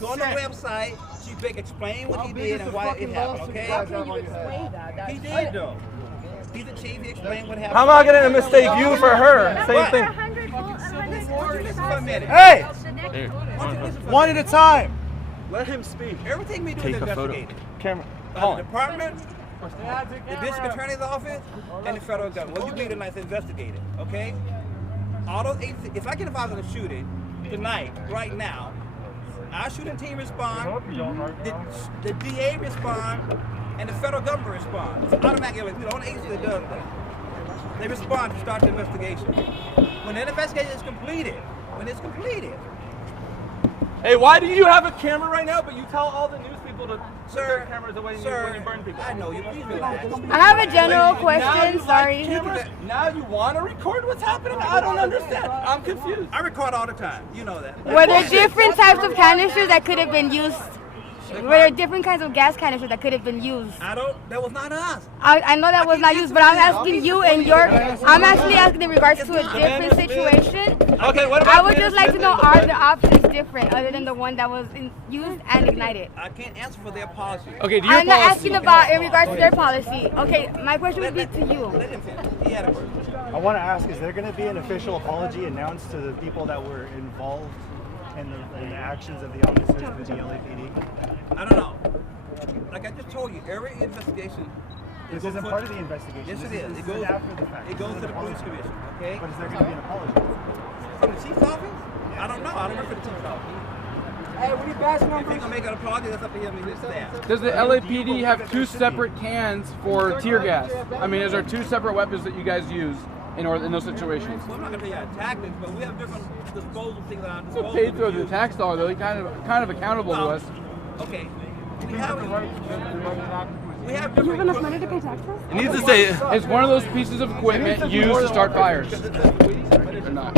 Go on the website, Chief Vic explain what he did and why it happened, okay? How can you explain that? He did though. He's the chief, he explained what happened. How am I going to mistake you for her? Same thing. Hey! One at a time. Let him speak. Everything we do is investigated. Camera. The department, the district attorney's office, and the federal government. What you do tonight is investigated, okay? All those agencies, if I get involved in a shooting tonight, right now, our shooting team respond, the DA respond, and the federal government respond. It's automatically, the only agency that does that. They respond to start the investigation. When that investigation is completed, Hey, why do you have a camera right now, but you tell all the news people to put their cameras away when you burn people? I know you. Please relax. I have a general question. Sorry. Now you want to record what's happening? I don't understand. I'm confused. I record all the time. You know that. Were there different types of canisters that could have been used? Were there different kinds of gas canisters that could have been used? That was not us. I know that was not used, but I'm asking you and I'm actually asking in regards to a different situation. Okay, what about I would just like to know, are the options different other than the one that was used and ignited? I can't answer for their policy. Okay, I'm not asking about in regards to their policy. Okay, my question would be to you. Let him finish. He had a word. I want to ask, is there going to be an official apology announced to the people that were involved in the actions of the officers of the LAPD? I don't know. Like I just told you, every investigation. This isn't part of the investigation. Yes, it is. It goes after the fact. It goes to the police commission, okay? But is there going to be an apology? From the chief's office? I don't know. I don't remember the chief's office. Hey, what are you bashing on? If he's going to make an apology, that's up to him and his staff. Does the LAPD have two separate cans for tear gas? I mean, is there two separate weapons that you guys use in those situations? Well, I'm not going to tell you our tactics, but we have different disposal things at our disposal. It's paid through the tax dollar, though. They're kind of accountable to us. Okay. We have You have enough money to pay taxes? It needs to say It's one of those pieces of equipment used to start fires. Or not.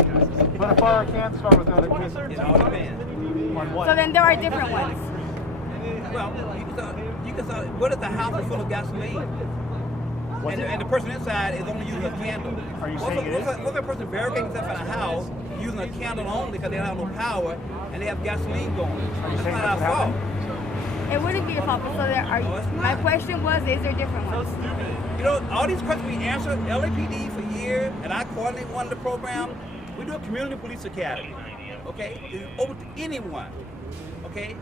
But a fire can't start without a kiss. It all depends. So then there are different ones. Well, you can say, what if the house is full of gasoline? And the person inside is only using a candle. Are you saying it is? What if a person barricades themselves in a house using a candle only because they don't have no power and they have gasoline going? That's not our fault. It wouldn't be your fault. So there are. My question was, is there different ones? You know, all these questions we answered, LAPD for years, and I coordinate one of the programs. We do a community police academy, okay? It's open to anyone, okay?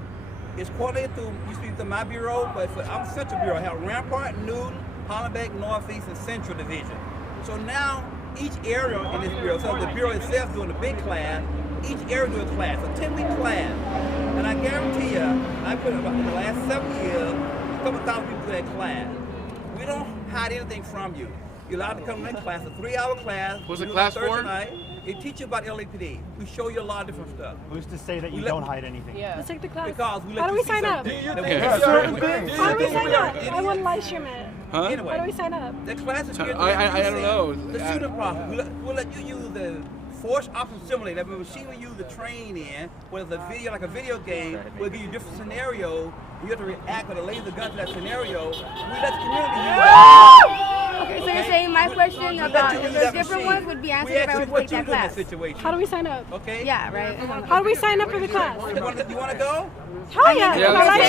It's coordinated through, used to be through my bureau, but I'm Central Bureau. I have Rampart, Newton, Hollenbeck, Northeast, and Central Division. So now, each area in this bureau, so the bureau itself doing a big class, each area do a class, a 10-week class. And I guarantee you, I put about in the last 7 years, a couple thousand people to that class. We don't hide anything from you. You're allowed to come to that class, a 3-hour class. What's the class for? They teach you about LAPD. We show you a lot of different stuff. Who's to say that you don't hide anything? Yeah. Let's take the class. Because we let How do you we see sign up? something. How do we sign up? I want live stream it. Huh? Anyway, How do we sign up? the class is here to I don't know. The shooting process. We'll let you use the force option simulator. That machine we use to train in, where it's a video, like a video game, we'll give you different scenarios. You have to react with a laser gun to that scenario. We let the community use it. Okay, so you're saying my question about if there's different ones would be answered if I would take that class. How do we sign up? Okay. Yeah, right. How do we sign up for the class? You want to go? Hell yeah. Yeah, My live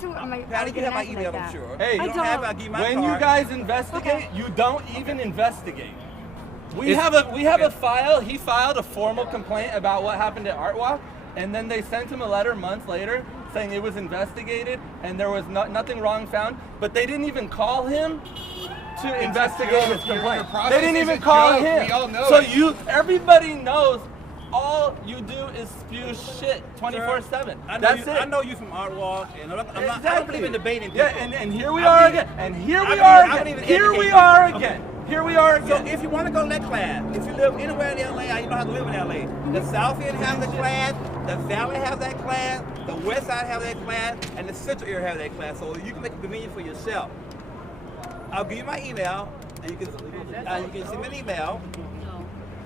stream? Patty, you have my email, I'm sure. Hey, you don't have, I'll give you my when you card. guys investigate, you don't even investigate. We have a file. He filed a formal complaint about what happened at Art Walk, and then they sent him a letter months later saying it was investigated and there was nothing wrong found. But they didn't even call him to investigate his complaint. They didn't even call him. We all know so it. everybody knows. All you do is spew shit 24/7. That's it. I know you from Art Walk, and I don't believe in debating people. Yeah, and here we are again. And here we are again. Here we are again. Here we are again. So if you want to go to that class, if you live anywhere in LA, you don't have to live in LA. The South End has the class, the Valley has that class, the West Side has that class, and the Central area has that class. So you can make it convenient for yourself. I'll give you my email, and you can send me an email.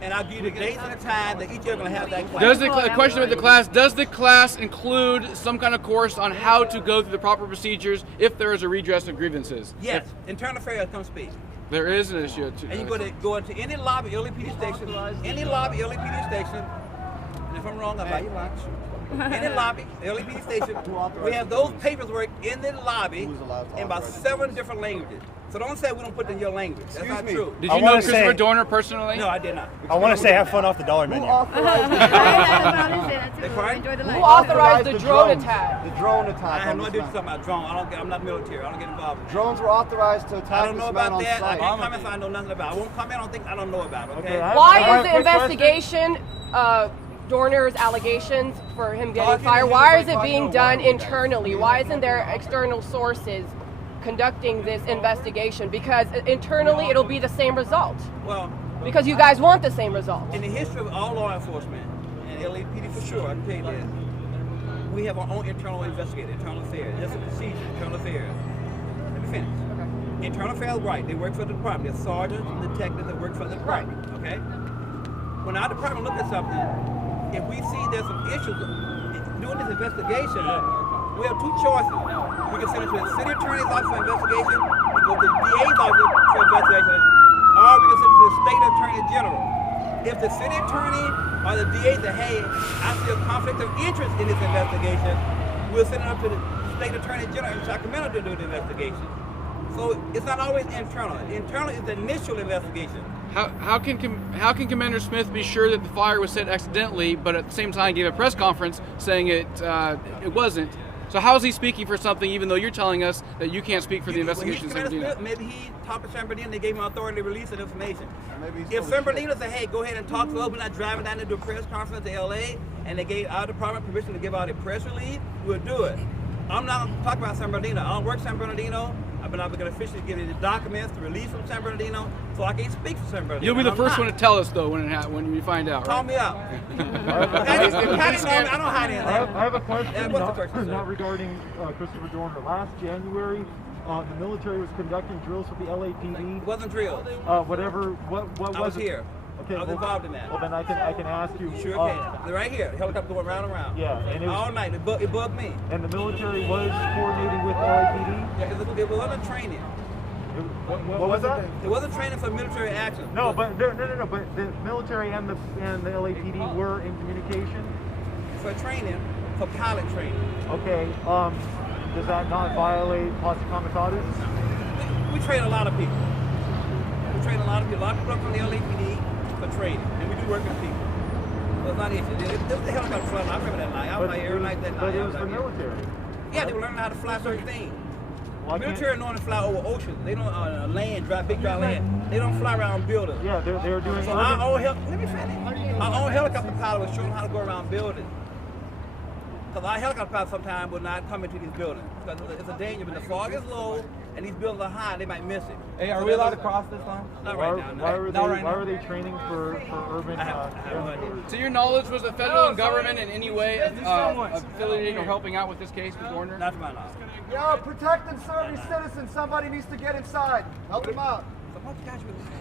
And I'll give you the dates and the time that each year going to have that class. Does the question about the class? Does the class include some kind of course on how to go through the proper procedures if there is a redress of grievances? Yes. Internal Affairs come speak. There is an issue. And you go into any lobby LAPD station, and if I'm wrong, I'll buy you lunch. in the lobby, the LAPD station. We have those paperwork in the lobby in about 7 different languages. So don't say we don't put it in your language. That's not true. Did you know Christopher Dorner personally? No, I did not. I want to say have fun off the dollar menu. Who authorized the drone attack? The drone attack. I have no idea what you're talking about drone. I'm not military. I don't get involved with that. Drones were authorized to attack I don't know this man about on that. I site. can't comment if I know nothing about it. I won't comment on things I don't know about, okay? Why is the investigation, Dorner's allegations for him getting fired, why is it being done internally? Why isn't there external sources conducting this investigation? Because internally it'll be the same result. Well, because you guys want the same result. in the history of all law enforcement, and LAPD for sure, I can tell you this, we have our own internal investigator, internal affairs. That's a procedure, internal affairs. Let me finish. Okay. Internal affairs, right, they work for the department. They're sergeants and detectives that work for the department, okay? When our department looks at something, if we see there's some issues doing this investigation, we have 2 choices. We can send it to the city attorney's office for investigation, we go to the DA's office for investigation, or we can send it to the state attorney general. If the city attorney or the DA say, hey, I see a conflict of interest in this investigation, we'll send it up to the state attorney general in Sacramento to do the investigation. So it's not always internal. Internal is the initial investigation. How can Commander Smith be sure that the fire was set accidentally, but at the same time gave a press conference saying it wasn't? So how is he speaking for something, even though you're telling us that you can't speak for the investigation? Maybe he talked to San Bernardino, they gave him authority to release that information. If San Bernardino said, hey, go ahead and talk to us, we're not driving down to do a press conference to LA, and they gave our department permission to give out a press release, we'll do it. I'm not going to talk about San Bernardino. I don't work San Bernardino. I've been able to officially get the documents to release from San Bernardino, so I can't speak for San Bernardino. You'll be the first one to tell us, though, when you find out, Call right? me out. I don't hide anything. I have a question, What's the question, not regarding Christopher Dorner. Last January, the military was conducting drills with the LAPD. It wasn't drills. Whatever. What was I was it? here. Okay, I was involved in that. Well, then I can ask you. Sure can. They're right here. The helicopter going round and round. Yeah, and it was, all night. It bugged me. And the military was coordinating with LAPD. Yeah, it wasn't training. What was that? It wasn't training for military action. No, but no. But the military and the LAPD were in communication. For training, for pilot training. Okay. Does that not violate Posse Comitatus? We train a lot of people. We train a lot of people. A lot of people come from the LAPD for training, and we do work with people. So it's not an issue. There was a helicopter flying. I remember that night. I was like every night that night. But it was the military. Yeah, they were learning how to fly certain things. Well, military know how to fly over oceans. They don't land, big dry land. They don't fly around buildings. Yeah, they're doing. So our own let me finish. Our own helicopter pilot was showing how to go around buildings. Because our helicopter pilot sometimes will not come into these buildings because it's a danger. When the fog is low and these buildings are high, they might miss it. Hey, are we allowed to cross this line? Not right now. Why were they training for urban? To your knowledge, was the federal government in any way affiliating or helping out with this case with Dorner? Not to my knowledge. Yo, protect and serve your citizens. Somebody needs to get inside. Help them out. So what you guys really saying?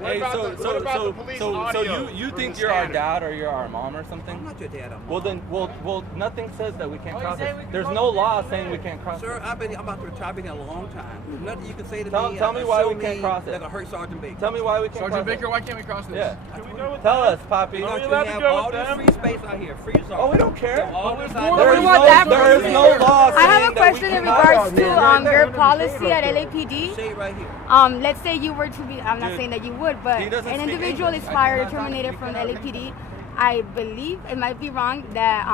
Hey, so you think you're our dad or you're our mom or something? I'm not your dad. Well, nothing says that we can't cross it. There's no law saying we can't cross it. Sir, I'm about to retire. I've been here a long time. There's nothing you can say to me. Tell me why we can't cross it. Like a hurt Sergeant Baker. Tell me why we can't cross Sergeant Baker, it. why can't we cross this? Yeah. Tell us, Poppy. Because we have all this free space out here. Free zone. Oh, we don't care. All this There is no law I have saying a question in regards to your policy at Say LAPD. it right here. Let's say you were to be, I'm not saying that you would, but He doesn't an speak individual English. is fired or terminated from LAPD. I believe, it might be wrong, that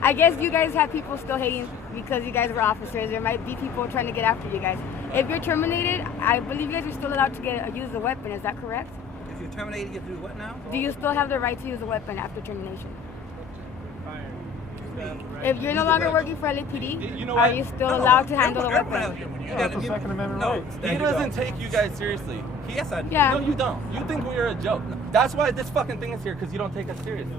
I guess you guys have people still hating because you guys were officers. There might be people trying to get after you guys. If you're terminated, I believe you guys are still allowed to use a weapon. Is that correct? If you're terminated, you do what now? Do you still have the right to use a weapon after termination? If you're no longer working for LAPD, are you still allowed to handle a weapon? That's a Second Amendment right. He doesn't take you guys seriously. Yes, I do. Yeah. No, you don't. You think we are a joke. That's why this fucking thing is here, because you don't take us seriously.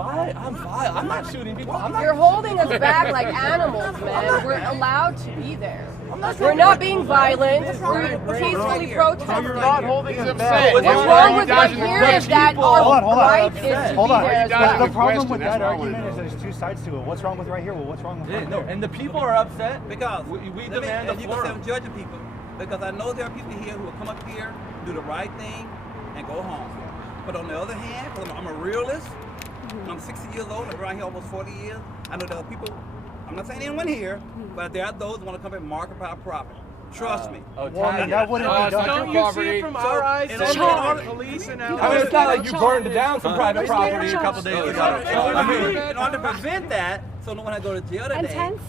I'm vile. I'm not shooting people. You're holding us back like animals, man. We're allowed to be there. We're not being violent. We're peacefully protesting. You're not holding us back. What's wrong with what here is that our right is to be there. The problem with that argument is there's 2 sides to it. What's wrong with right here? Well, what's wrong with right No, there? and the people are upset Because we demand the you can say I'm forum. judging people because I know there are people here who will come up here, do the right thing, and go home. But on the other hand, because I'm a realist, I'm 60 years old. I've been around here almost 40 years. I know there are people, I'm not saying anyone here, but there are those who want to come and market our property. Trust me. Well, that wouldn't be done. Don't you see it from our eyes? and So all the police and I mean, it's not like you burned down some private property a couple days ago. In order to prevent that, so no one had to go to jail today,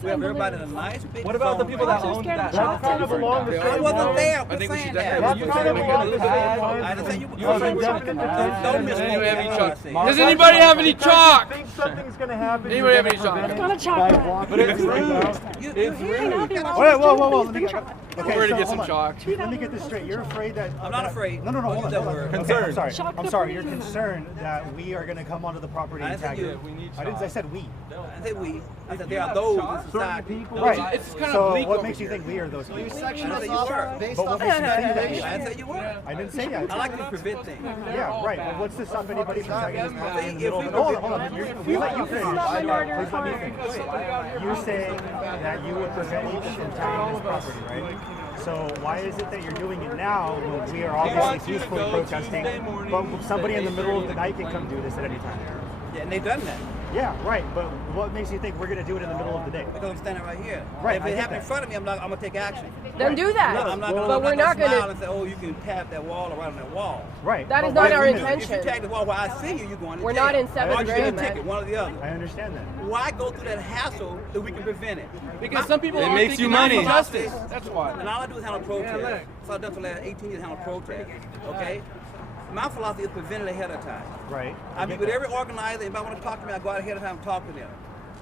we have everybody in a nice big What about the zone people right that now. owned that That's house? kind of along the I same wasn't lines. there. I think we Quit should saying definitely- that. That's kind of along the same lines. I didn't say you Don't miss Anybody have any chalk? me. Does anybody have any chalk? Think something's gonna happen. Anybody have any you're chalk? gonna It's prevent not a it chalk. by blocking But it's it right rude. now. It's rude. Whoa. Let me get, We're ready to get some hold on. chalk. Let me get this straight. You're afraid that I'm not afraid. No, Don't hold use on. that word. Okay, Concerned. I'm sorry. You're concerned that we are going to come onto the property I and didn't tag say you. you. I said we. I said we. I said there are those in society. Right. It's kind of So bleak what over makes you here. think we are those people? I didn't say you were. But what makes you think that we I are? didn't say you were. I didn't say that. I like to prevent things. Yeah, right. Well, what's to stop anybody from tagging this property in the middle of If the we- Hold on. We let you finish. Please let me finish. You're saying that you would prevent people from tagging this property, right? So why is it that you're doing it now when we are obviously peacefully protesting, but somebody in the middle of the night can come do this at any time? Yeah, and they've done that. Yeah, right. But what makes you think we're going to do it in the middle of the day? Because I'm standing right here. Right, If I it get happened in that. front of me, I'm going to take action. Then do that. No, I'm not gonna, but we're not smile going and say, oh, you can tap that wall or right on that wall. Right. That is But not why our is it- intention. If you tag the wall where I see you, you're going to We're jail. not in seventh Or you get grade, a man. ticket, one or the other. I understand that. Why go through that hassle if we can prevent it? Because some people It aren't makes you thinking money. that's justice. That's why. And all I do is handle protests. So I've done for the last 18 years handle protests. Okay? My philosophy is prevent it ahead of time. Right. I meet with every organizer. If I want to talk to me, I go out ahead of time and talk to them.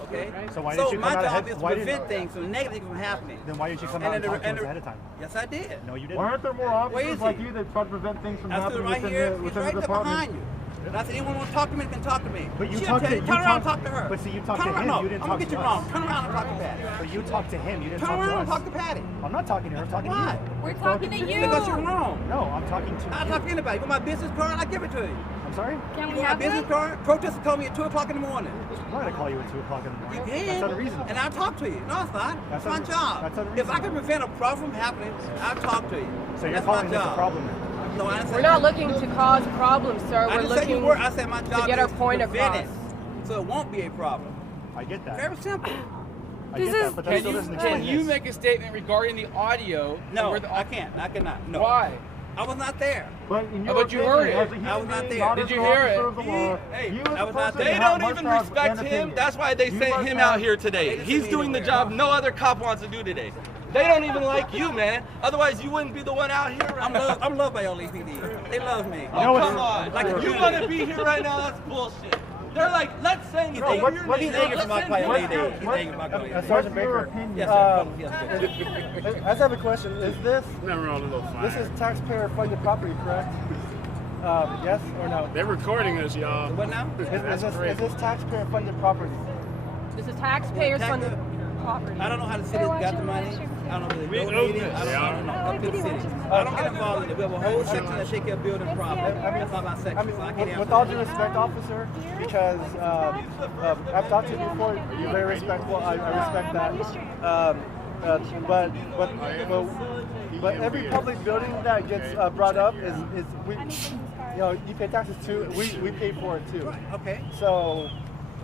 Okay? So why didn't you my come out job ahead? is to Why didn't- prevent things from negative from happening. Then why didn't you come And out and then talk to us the- ahead of time? Yes, I did. No, you didn't. Why aren't there more Where officers is like he? you that try to prevent things from I stood happening right within here. the He's within right the there behind department? you. And I said, anyone want to talk to me can talk to me. But you She'll talked tell to you, turn around and talked- talk to her. But see, you talked Turn to around, him. no, You didn't I'm talk gonna get to you us. wrong. Turn around and talk to Patty. But you talked to him. You didn't Turn talk around to and us. talk to Patty. I'm not talking to her. I'm talking to Why? you. We're talking to you. Because you're wrong. No, I'm talking to I'll you. talk to anybody. You want my business card? I'll give it to you. I'm sorry? Can You we want my have business it? card? Protesters call me at 2 o'clock in the morning. I'm not going to call you at 2 o'clock in the You morning. can. That's unreasonable. And I'll talk to you. No, it's not. That's It's my job. that's If I unreasonable. can prevent a problem from happening, I'll talk to you. So you're That's calling my this a job. problem now? No, I didn't say We're not looking to cause problems, sir. I We're didn't say you looking were. I said my job to get is our point to prevent across. it, so it won't be a problem. I get that. Very simple. I get that, but that still doesn't explain Can you this. make a statement regarding the audio? No, where the- I can't. I cannot. No. Why? I was not there. But in your but you opinion, heard it. as a I human was not being, there. not Did as you an hear officer it? of the law, Hey, you I as a was not person They there. don't must even have respect an him. opinion. That's why they You sent must him have- out here today. He's doing the job no other cop wants to do today. They don't even like you, man. Otherwise, you wouldn't be the one out here right now. I'm loved by LAPD. They love me. Oh, know what's- come on. Like If a you dude. want to be here right now, that's bullshit. They're like, let's send you. He's angry Let's for my send plight, him LAPD. out. He's angry for my plight. Sergeant What's your Baker. opinion? Yes, sir. Yes, I just have a question. Is this this is taxpayer funded property, correct? Yes or no? They're recording us, y'all. What now? Is this taxpayer funded property? This is taxpayers funded property. I don't know how the city got the money. I don't know if they donated. I don't know. Up to the city. I don't get involved in it. We have a whole section that take care of building property. That's not my section, I mean, so I can't with answer all that. due respect, officer, because I've talked to you before. You're very respectful. I respect that. But every public building that gets brought up is we, you know, you pay taxes too. We pay for it too. Okay. So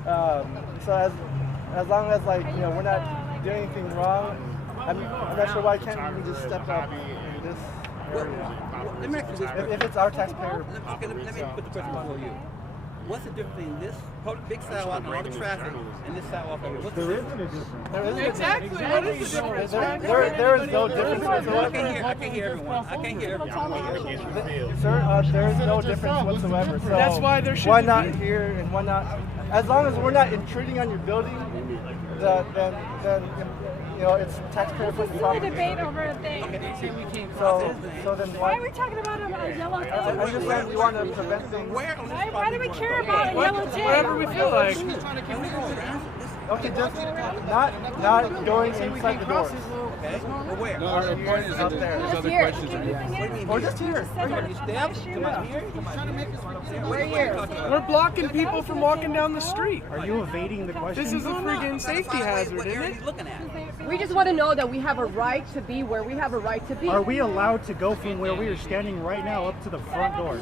as long as, like, you know, we're not doing anything wrong, I'm not sure why can't we just step up in this area? Let me ask you this question. If it's our taxpayer. Okay, let me put the question before you. What's the difference between this public big sidewalk and all the traffic and this sidewalk over here? What's the There difference? isn't a difference. There isn't a Exactly. What is the difference? There is no difference I whatsoever. can't hear everyone. I can't hear everyone. Sir, there is no difference whatsoever. So That's why there should why be. not here and why not? As long as we're not intruding on your building, then you know it's taxpayer funded property. Debate over a thing. So then Why why? are we talking about a yellow I thing? understand you want to prevent things. Where on this Why do we care about a yellow thing? Whatever we feel like. Okay, just not going inside the doors. Okay. Well, where? No, our point is that there's other questions. What do you mean? Or just here. You step? Come out here? We're here. We're blocking people from walking down the street. Are you evading the question? This is a friggin' safety hazard, What area isn't are it? you looking at? We just want to know that we have a right to be where we have a right to be. Are we allowed to go from where we are standing right now up to the front door?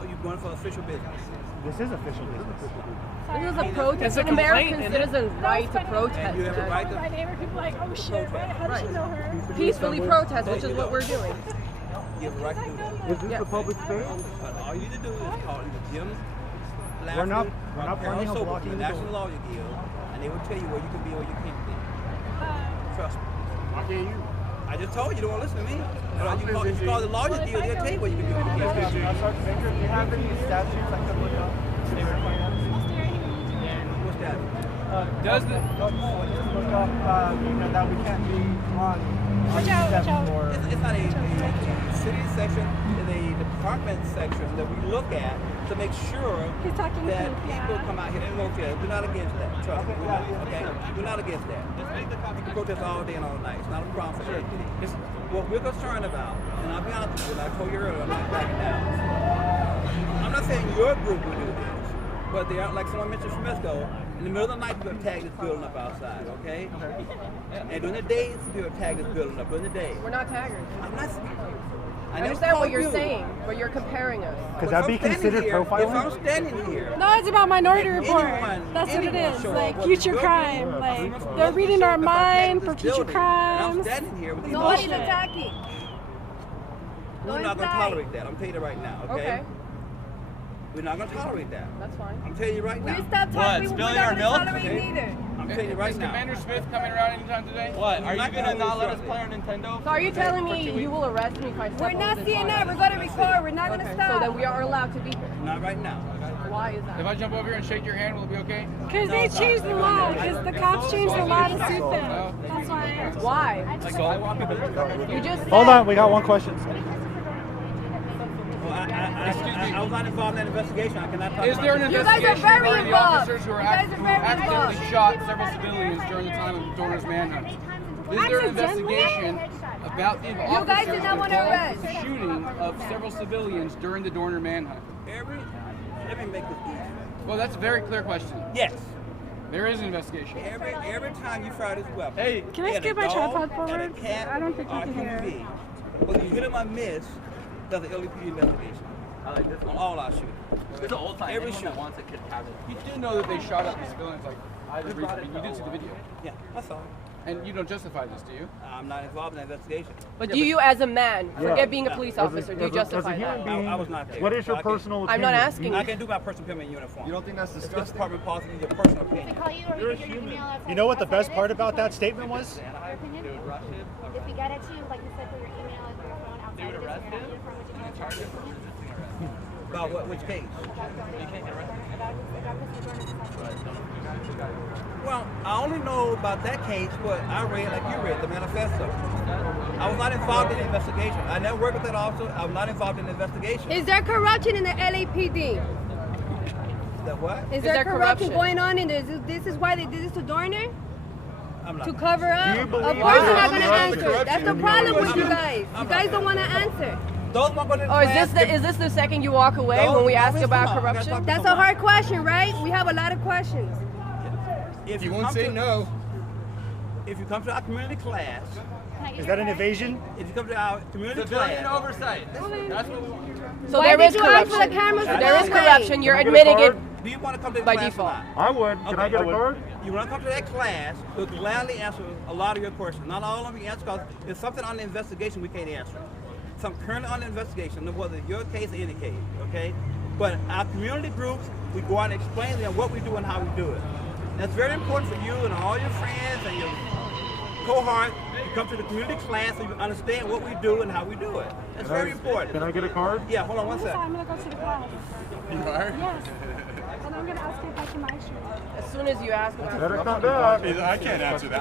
Oh, you going for official business. This is official business. This is a protest. It's an American citizen's right to protest. And you have a right to My neighbor, people like, oh shit, how does she know her? Peacefully protest, which is what we're doing. You have a right to do that. Is this a public space? But all you need to do is call either Jim We're not planning on blocking the the National door. Lawyer Guild, and they will tell you where you can be or you can't be. Trust me. I hear you. I just told you, you don't want to listen to me. But you call the Lawyer Guild, they'll tell you where you can be or you can't be. Do you have any statutes I can look up? What's that? Does the Just look up, that we can't be on Watch out, watch out. or It's not a city section, it's a department section that we look at to make sure He's talking that to me, people yeah. come out here and protest. We're not against that. Trust me. We're not, okay? We're not against that. You can protest all day and all night. It's not a problem for sure. What we're concerned about, and I'll be honest with you, and I told you earlier, I'm not backing down. I'm not saying your group will do this, but they are, like someone mentioned from Mexico, in the middle of the night, people tag this building up outside, okay? And during the days, people tag this building up. During the day. We're not taggers. I'm not. I understand what you're saying, but you're comparing us. Could that be considered If profiling? I'm standing here, No, it's about Minority If Report. anyone- That's what it anyone is. show up, Like whether future you're crime. doing- Like Let's they're reading show our up if I tag mind this for future building, and I'm crimes. standing here with these Nobody's bullshit. attacking. We're not going to tolerate that. I'm telling you right now, okay? Okay, We're not going to tolerate that. that's fine. I'm telling you right We now. stop talking. Spilling We're our not gonna milk? tolerate Okay. neither. I'm telling you right is now. Commander Smith coming around anytime today? What? Are you not gonna gonna not let us lose play our Nintendo? So are you telling me you will arrest me if I step We're on not this seeing line? that. We're going to record. We're not going to Okay, stop. so then we are allowed to be here. Not right now. Why is If that? I jump over here and shake your hand, will it be okay? Because they changed the law. Because the cops changed the law to suit them. That's why. Why? You just Hold said- on, we got one question. Well, I was not involved in that investigation. I cannot talk Is there an about You guys are investigation very regarding the involved. officers who You guys are very accidentally involved. shot several civilians during the time of Dorner's manhunt? Is there an investigation about the guys did not want to officers arrest. involved in the shooting of several civilians during the Dorner manhunt? Let me make this easy. Well, that's a very clear question. Yes. There is an investigation. Every time you fire this weapon, Hey, Can I and a skip my dog, tripod and a forward? cat, I don't think or you a can human hear. being, whether you hit them or miss, there's an LAPD investigation I like this on one. all our shootings. It's an old time. Every Anyone that shoot. wants it could have it. You do know that they shot up the civilians like either reason. You did see the video. Yeah, that's all. And you don't justify this, do you? I'm not involved in that investigation. But do you, as a man, forget being a Yeah. police officer, do you justify that? I was not there. What is your So I can't- personal opinion? I'm not asking I you. can do my personal opinion in uniform. You don't think that's It's disgusting? just department policy, your personal opinion. Call you or we get your email outside. You know what the best outside part of about this? that statement was? Your opinion? If we get it to you, like you said, for your email, like your phone outside of this, you're not uniform, would you know your opinion? About which case? Well, I only know about that case what I read, like you read, the manifesto. I was not involved in the investigation. I never worked with that officer. I was not involved in the investigation. Is there corruption in the LAPD? That what? Is there there corruption corruption? going on in this? This is why they did this to Dorner? I'm not. To cover up? you Of believe course you're that not going to the answer. corruption That's the in the problem with you organization? guys. You guys don't want to answer. Those weren't going to Oh, is this the second you walk away when we ask about corruption? That's a hard question, right? We have a lot of questions. If You won't come say to- no. If you come to our community class, Is that an evasion? if you come to our community Civilian class, oversight. That's what we want. So Why there is did you ask for the corruption. cameras to There go is away? corruption. You're Can I get a admitting it. card? do you want to come to the By class default. or not? I would. Can I Okay. get a card? You want to come to that class, we'll gladly answer a lot of your questions. Not all of them we answer because there's something on the investigation we can't answer. Something currently on the investigation, whether your case or any case, okay? But our community groups, we go out and explain to them what we do and how we do it. That's very important for you and all your friends and your cohort to come to the community class so you understand what we do and how we do it. That's very important. Can I get a card? Yeah, hold on one So second. I'm going to go to the class. You are? Yes. And I'm going to ask you if I can live stream. As soon as you ask about Better come back. I can't answer that.